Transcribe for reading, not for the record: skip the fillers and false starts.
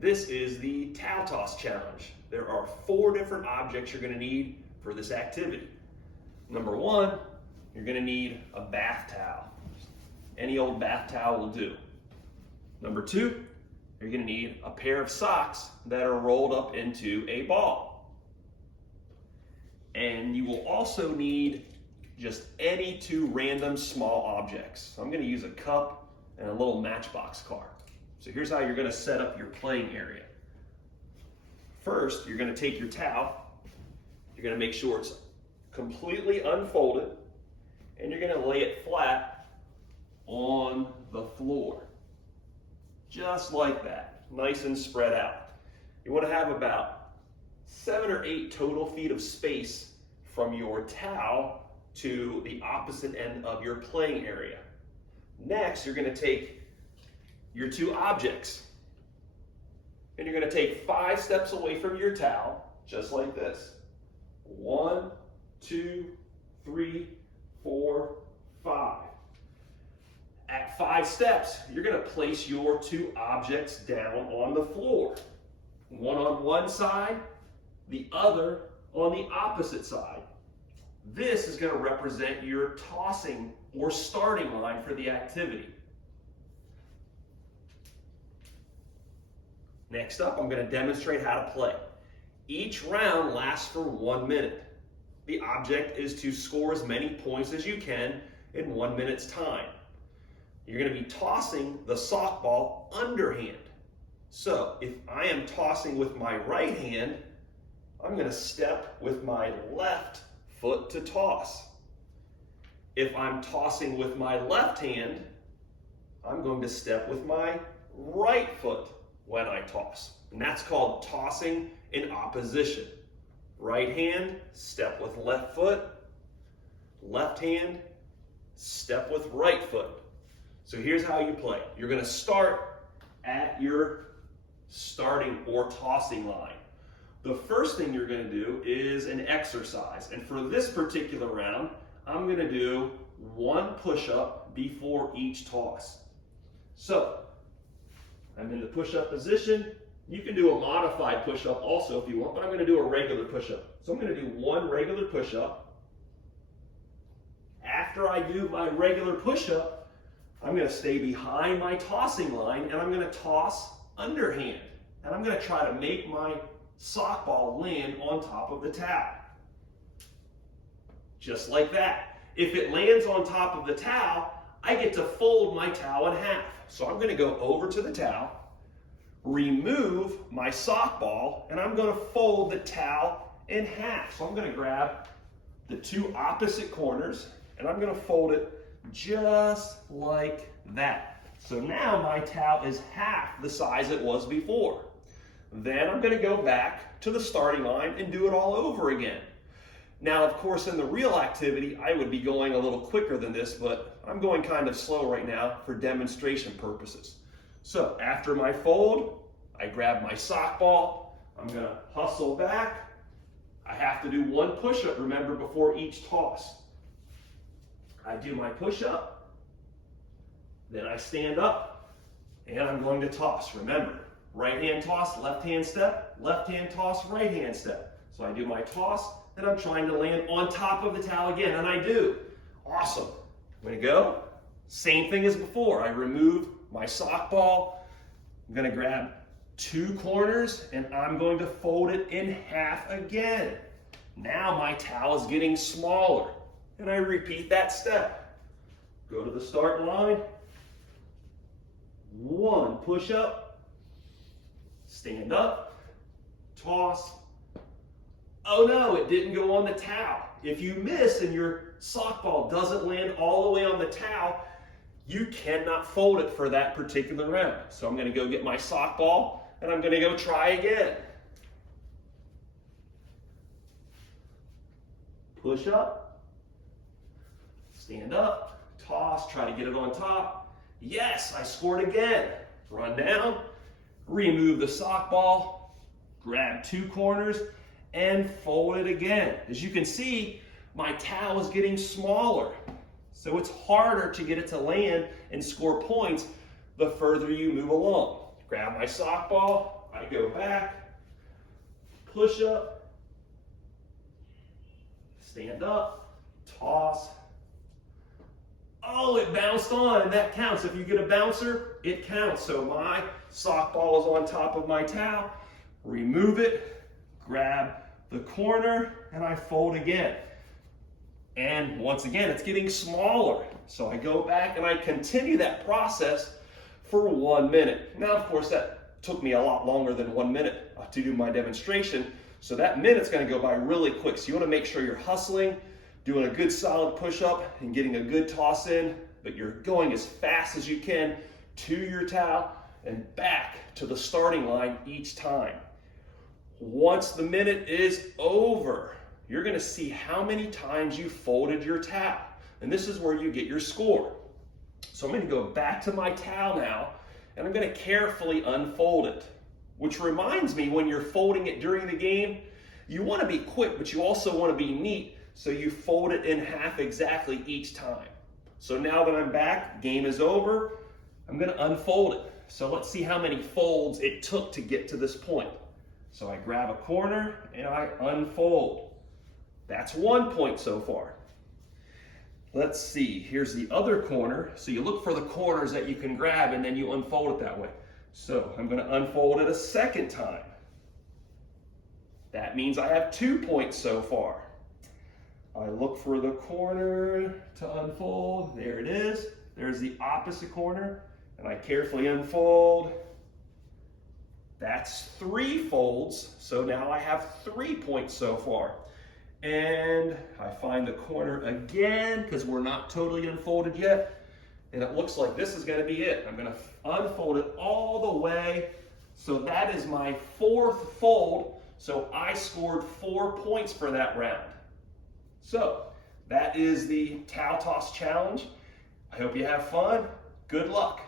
this is the towel toss challenge. There are 4 different objects you're going to need for this activity. Number 1, you're going to need a bath towel. Any old bath towel will do. Number 2, you're going to need a pair of socks that are rolled up into a ball. And you will also need just any 2 random small objects. So I'm going to use a cup and a little matchbox car. So here's how you're going to set up your playing area. First, you're going to take your towel, you're going to make sure it's completely unfolded, and you're going to lay it flat on the floor. Just like that, nice and spread out. You want to have about 7 or 8 total feet of space from your towel to the opposite end of your playing area. Next, you're going to take your 2 objects, and you're going to take 5 steps away from your towel, just like this. 1, 2, 3, 4, 5. At 5 steps, you're going to place your 2 objects down on the floor. One on one side, the other on the opposite side. This is going to represent your tossing or starting line for the activity. Next up, I'm going to demonstrate how to play. Each round lasts for 1 minute. The object is to score as many points as you can in 1 minute's time. You're going to be tossing the sock ball underhand. So if I am tossing with my right hand, I'm going to step with my left foot to toss. If I'm tossing with my left hand, I'm going to step with my right foot when I toss. And that's called tossing in opposition. Right hand, step with left foot. Left hand, step with right foot. So here's how you play. You're going to start at your starting or tossing line. The first thing you're going to do is an exercise. And for this particular round, I'm going to do 1 push-up before each toss. So I'm in the push-up position. You can do a modified push-up also if you want, but I'm going to do a regular push-up. So I'm going to do 1 regular push-up. After I do my regular push-up, I'm going to stay behind my tossing line and I'm going to toss underhand. And I'm going to try to make my sock ball land on top of the towel. Just like that. If it lands on top of the towel, I get to fold my towel in half. So I'm going to go over to the towel, remove my sock ball, and I'm going to fold the towel in half. So I'm going to grab the 2 opposite corners and I'm going to fold it just like that. So now my towel is half the size it was before. Then I'm going to go back to the starting line and do it all over again. Now, of course, in the real activity, I would be going a little quicker than this, but I'm going kind of slow right now for demonstration purposes. So after my fold, I grab my sock ball. I'm going to hustle back. I have to do 1 push-up, remember, before each toss. I do my push-up, then I stand up, and I'm going to toss. Remember, right hand toss, left hand step, left hand toss, right hand step. So I do my toss, and I'm trying to land on top of the towel again, and I do. Awesome. Way to go. Same thing as before. I remove my sock ball. I'm going to grab 2 corners, and I'm going to fold it in half again. Now my towel is getting smaller, and I repeat that step. Go to the start line. 1 push-up. Stand up. Toss. Oh no, it didn't go on the towel. If you miss and your sock ball doesn't land all the way on the towel, you cannot fold it for that particular round. So I'm going to go get my sock ball and I'm going to go try again. Push up, stand up, toss, try to get it on top. Yes, I scored again. Run down, remove the sock ball, grab 2 corners, and fold it again. As you can see, my towel is getting smaller. So it's harder to get it to land and score points the further you move along. Grab my sock ball, I go back, push up, stand up, toss. Oh, it bounced on, and that counts. If you get a bouncer, it counts. So my sock ball is on top of my towel. Remove it, grab the corner, and I fold again. And once again, it's getting smaller. So I go back and I continue that process for 1 minute. Now, of course, that took me a lot longer than 1 minute to do my demonstration. So that minute's gonna go by really quick. So you wanna make sure you're hustling, doing a good solid push-up and getting a good toss in, but you're going as fast as you can to your towel and back to the starting line each time. Once the minute is over, you're gonna see how many times you folded your towel. And this is where you get your score. So I'm gonna go back to my towel now, and I'm gonna carefully unfold it. Which reminds me, when you're folding it during the game, you wanna be quick, but you also wanna be neat, so you fold it in half exactly each time. So now that I'm back, game is over, I'm gonna unfold it. So let's see how many folds it took to get to this point. So I grab a corner and I unfold. That's 1 point so far. Let's see, here's the other corner. So you look for the corners that you can grab and then you unfold it that way. So I'm gonna unfold it a second time. That means I have 2 points so far. I look for the corner to unfold. There it is. There's the opposite corner. And I carefully unfold. That's 3 folds. So now I have 3 points so far. And I find the corner again because we're not totally unfolded yet. And it looks like this is going to be it. I'm going to unfold it all the way. So that is my 4th fold. So I scored 4 points for that round. So that is the towel toss challenge. I hope you have fun. Good luck.